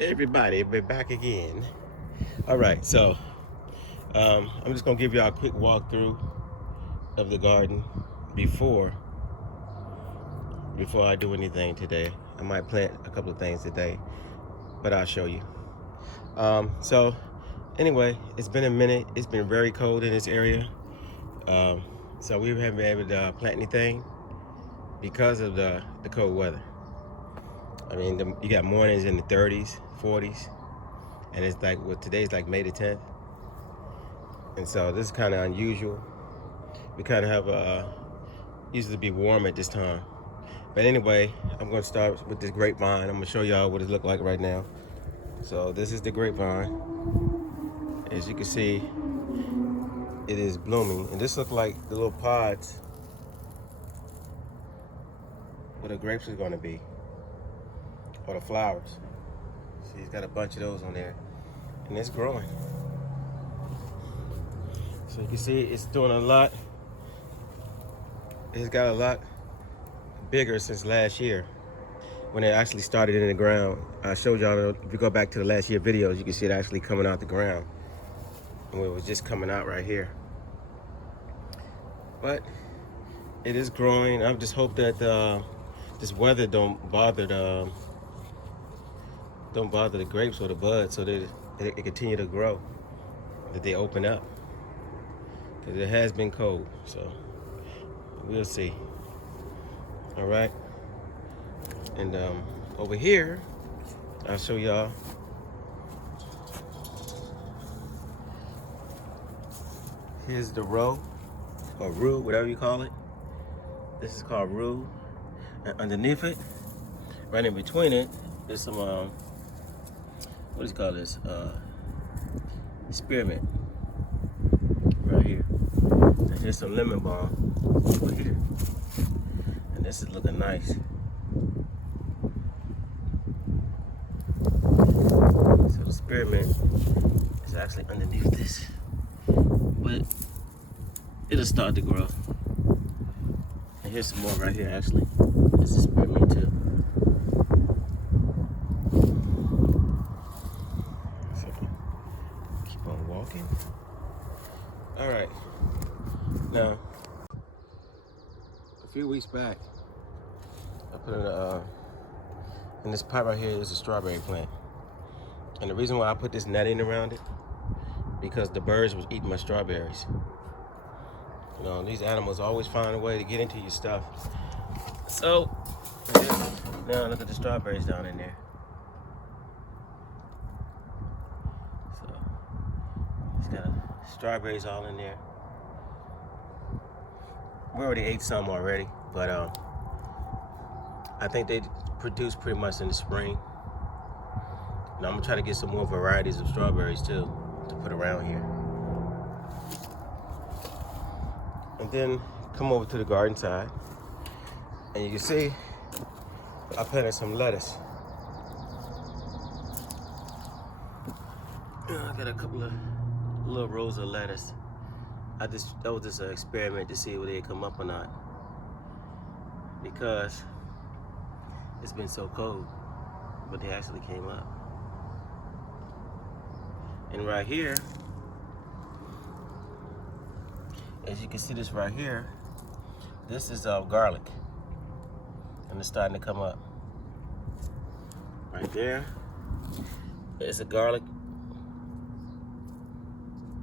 Everybody, we're back again. All right, so I'm just gonna give y'all a quick walkthrough of the garden before I do anything today. I might plant a couple of things today, but I'll show you. So anyway, it's been a minute. It's been very cold in this area, so we haven't been able to plant anything because of the cold weather. I mean, you got mornings in the 30s, 40s, and it's like, well, today's like May the 10th. And so this is kind of unusual. We kind of have used to be warm at this time. But anyway, I'm going to start with this grapevine. I'm going to show y'all what it looks like right now. So this is the grapevine. As you can see, it is blooming. And this looks like the little pods where the grapes are going to be, or the flowers. See, he's got a bunch of those on there. And it's growing. So you can see it's doing a lot. It's got a lot bigger since last year when it actually started in the ground. I showed y'all, if you go back to the last year videos, you can see it actually coming out the ground. And it was just coming out right here. But it is growing. I just hope that this weather don't bother the grapes or the buds, so that it continue to grow, that they open up. Because it has been cold, so we'll see. All right. And over here, I'll show y'all. Here's the row, or rue, whatever you call it. This is called rue. And underneath it, right in between it, there's some, what do you call this? Spearmint. Right here. And here's some lemon balm over here. And this is looking nice. So the spearmint is actually underneath this, but it'll start to grow. And here's some more right here actually. This is spearmint too. So keep on walking. All right. Now, a few weeks back, I put in this pot right here is a strawberry plant. And the reason why I put this netting around it, because the birds was eating my strawberries. You know, these animals always find a way to get into your stuff. So, now look at the strawberries down in there. So, it's got strawberries all in there. We already ate some already, but I think they produce pretty much in the spring. Now I'm gonna try to get some more varieties of strawberries too to put around here. And then come over to the garden side, and you can see I planted some lettuce. I got a couple of little rows of lettuce. That was just an experiment to see whether they come up or not, because it's been so cold, but they actually came up. And right here, as you can see this right here, this is garlic, and it's starting to come up. Right there, there's a garlic.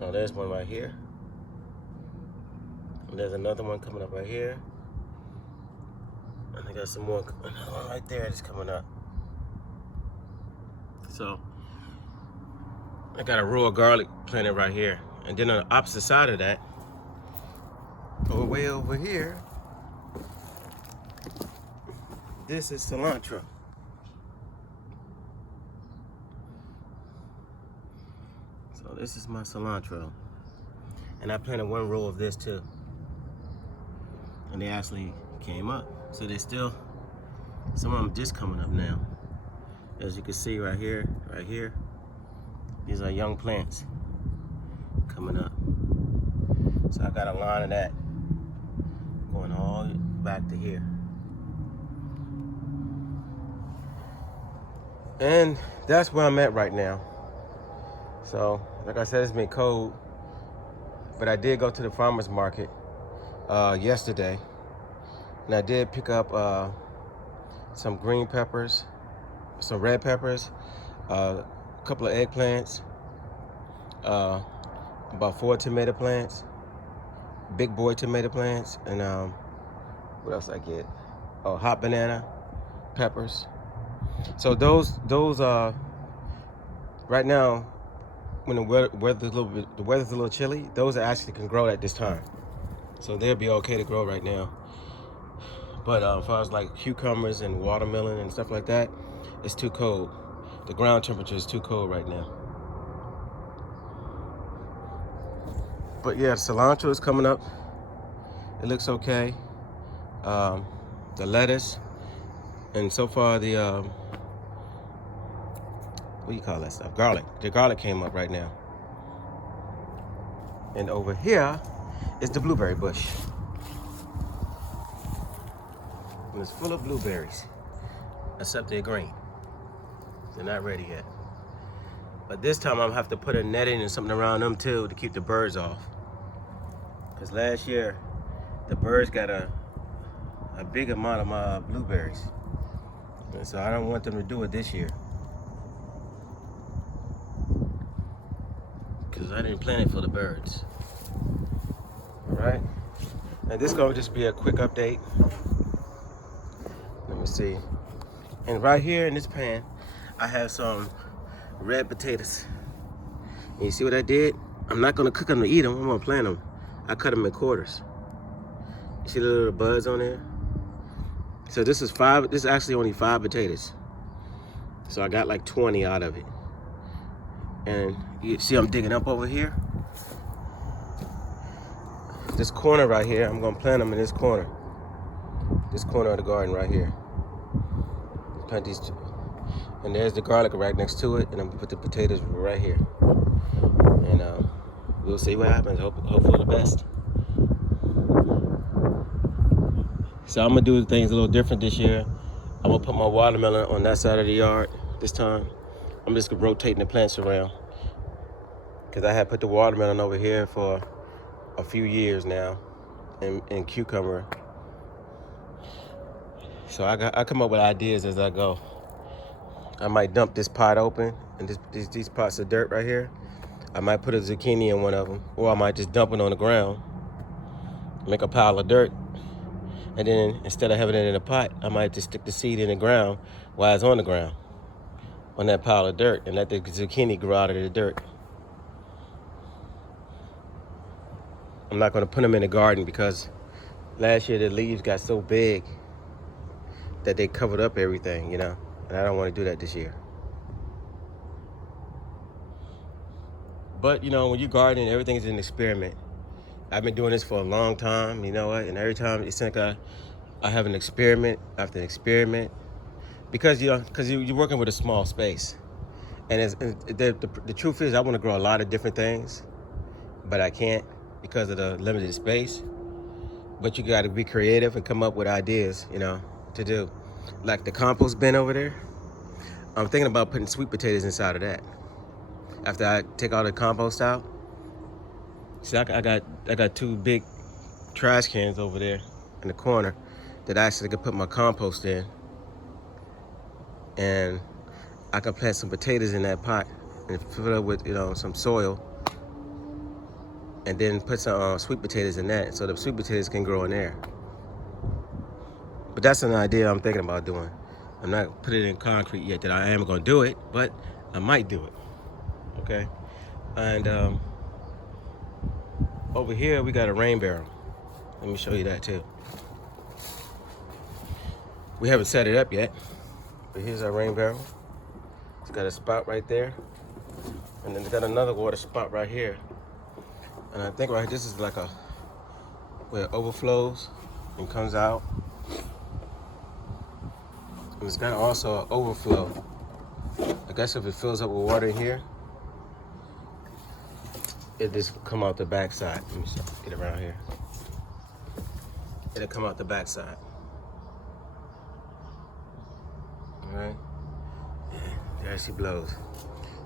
Oh, there's one right here. And there's another one coming up right here. And I got some more, another one right there that's coming up. So, I got a row of garlic planted right here. And then on the opposite side of that, way over here, this is cilantro. So this is my cilantro. And I planted one row of this too. And they actually came up. So they still, some of them just coming up now. As you can see right here, these are young plants coming up. So I got a line of that going all back to here. And that's where I'm at right now. So, like I said, it's been cold, but I did go to the farmer's market yesterday, and I did pick up some green peppers, some red peppers, a couple of eggplants, about 4 tomato plants, big boy tomato plants, and what else I get? Oh, hot banana peppers. So those right now, when the weather's a little chilly, those actually can grow at this time, so they'll be okay to grow right now. But as far as like cucumbers and watermelon and stuff like that, it's too cold. The ground temperature is too cold right now. But yeah, cilantro is coming up. It looks okay. The lettuce, and so far the what do you call that stuff? Garlic. The garlic came up right now. And over here is the blueberry bush. And it's full of blueberries, except they're green. They're not ready yet. But this time I'm gonna have to put a netting and something around them too to keep the birds off. Because last year, the birds got a big amount of my blueberries. And so I don't want them to do it this year. Because I didn't plan it for the birds. All right? And this is gonna just be a quick update. Let me see. And right here in this pan, I have some red potatoes. And you see what I did? I'm not gonna cook them to eat them, I'm gonna plant them. I cut them in quarters. You see the little buds on there? So this is actually only 5 potatoes. So I got like 20 out of it. And you see I'm digging up over here? This corner right here, I'm gonna plant them in this corner. This corner of the garden right here. Plant these two. And there's the garlic right next to it, and I'm gonna put the potatoes right here. And we'll see what happens. Hope for the best. So I'm gonna do things a little different this year. I'm gonna put my watermelon on that side of the yard this time. I'm just rotating the plants around, because I had put the watermelon over here for a few years now, and cucumber. So I come up with ideas as I go. I might dump this pot open, and these pots of dirt right here. I might put a zucchini in one of them, or I might just dump it on the ground, make a pile of dirt, and then instead of having it in a pot, I might just stick the seed in the ground while it's on the ground, on that pile of dirt, and let the zucchini grow out of the dirt. I'm not gonna put them in the garden because last year the leaves got so big that they covered up everything, you know, and I don't want to do that this year. But you know, when you garden, everything's an experiment. I've been doing this for a long time, you know what, and every time it's like I have an experiment after an experiment, because you're working with a small space, and the truth is I want to grow a lot of different things, but I can't because of the limited space. But you got to be creative and come up with ideas, you know, to do. Like the compost bin over there, I'm thinking about putting sweet potatoes inside of that. After I take all the compost out, see, I got 2 big trash cans over there in the corner that I actually could put my compost in, and I can plant some potatoes in that pot and fill it up with, you know, some soil, and then put some sweet potatoes in that, so the sweet potatoes can grow in there. But that's an idea I'm thinking about doing. I'm not putting it in concrete yet that I am going to do it, but I might do it. Okay, and over here we got a rain barrel. Let me show you that too. We haven't set it up yet, but here's our rain barrel. It's got a spout right there, and then it's got another water spout right here. And I think right, this is like where it overflows and comes out. And it's got also an overflow. I guess if it fills up with water in here, it just come out the backside. Let me get around here. It'll come out the backside. All right. There she blows.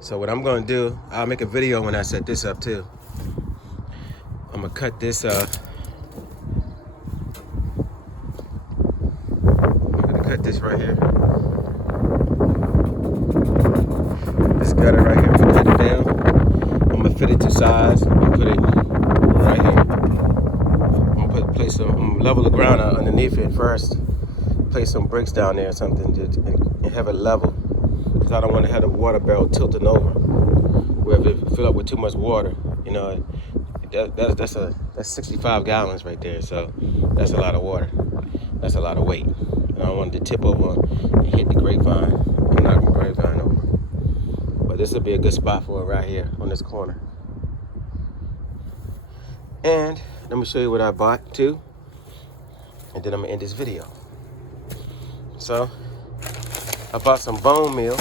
So what I'm gonna do, I'll make a video when I set this up too. I'm gonna cut this I'm gonna cut this right here. This gutter right here, I'm gonna cut it down. I'm gonna fit it to size and put it right here. I'm gonna level the ground out underneath it first. Place some bricks down there or something and have it level. Because I don't want to have the water barrel tilting over. Where if it fill up with too much water, you know, that's 65 gallons right there. So that's a lot of water. That's a lot of weight. And I don't want it to tip over and hit the grapevine and knock the grapevine over. But this will be a good spot for it right here on this corner. And let me show you what I bought too. And then I'm gonna end this video. So I bought some bone meal.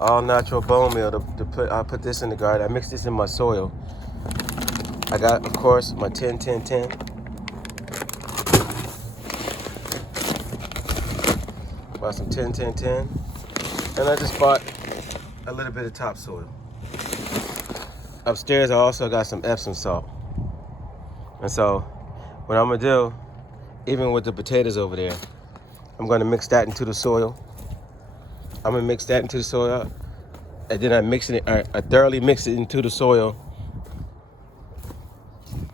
All natural bone meal to put. I put this in the garden. I mixed this in my soil. I got, of course, my 10-10-10. Bought some 10-10-10. And I just bought a little bit of topsoil. Upstairs, I also got some Epsom salt. And so, what I'm gonna do, even with the potatoes over there, I'm gonna mix that into the soil. I'm gonna mix that into the soil, and then I thoroughly mix it into the soil.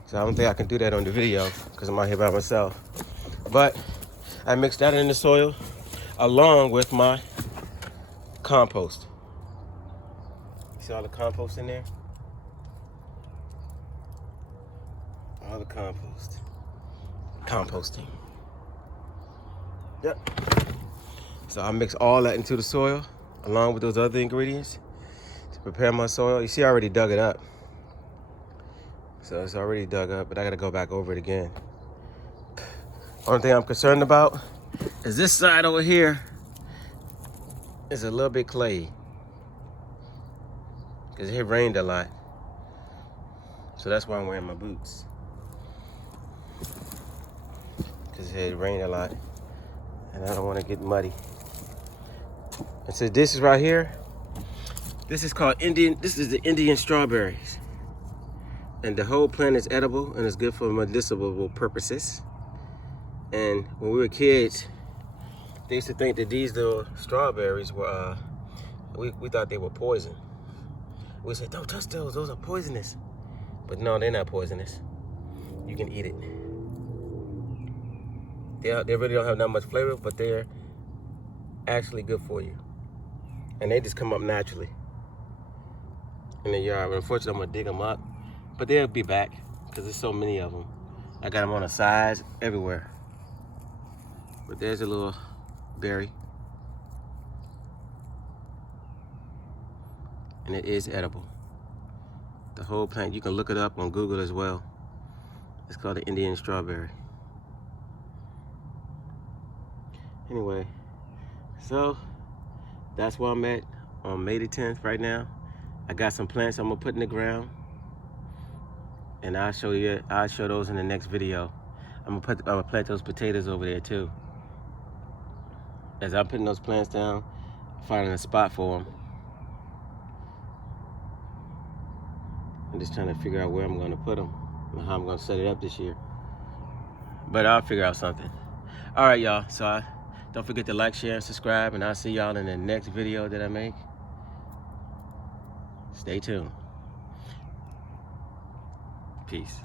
So I don't think I can do that on the video because I'm out here by myself. But I mixed that in the soil along with my compost. See all the compost in there? All the compost. Composting. Yep. So I mix all that into the soil along with those other ingredients to prepare my soil. You see, I already dug it up. So it's already dug up, but I gotta go back over it again. Only thing I'm concerned about is this side over here is a little bit clayey because it rained a lot. So that's why I'm wearing my boots, because it rained a lot and I don't want to get muddy. And so this is right here. This is called this is the Indian strawberries. And the whole plant is edible and it's good for medicinal purposes. And when we were kids, they used to think that these little strawberries were, we thought they were poison. We said, don't touch those are poisonous. But no, they're not poisonous. You can eat it. They really don't have that much flavor, but they're actually good for you. And they just come up naturally in the yard. But unfortunately, I'm gonna dig them up. But they'll be back because there's so many of them. I got them on the sides everywhere. But there's a little berry. And it is edible. The whole plant, you can look it up on Google as well. It's called the Indian strawberry. Anyway, so that's where I'm at on May the 10th right now. I got some plants I'm gonna put in the ground. And I'll show those in the next video. I'm gonna plant those potatoes over there too. As I'm putting those plants down, finding a spot for them. I'm just trying to figure out where I'm gonna put them and how I'm gonna set it up this year. But I'll figure out something. All right, y'all. So don't forget to like, share, and subscribe, and I'll see y'all in the next video that I make. Stay tuned. Peace.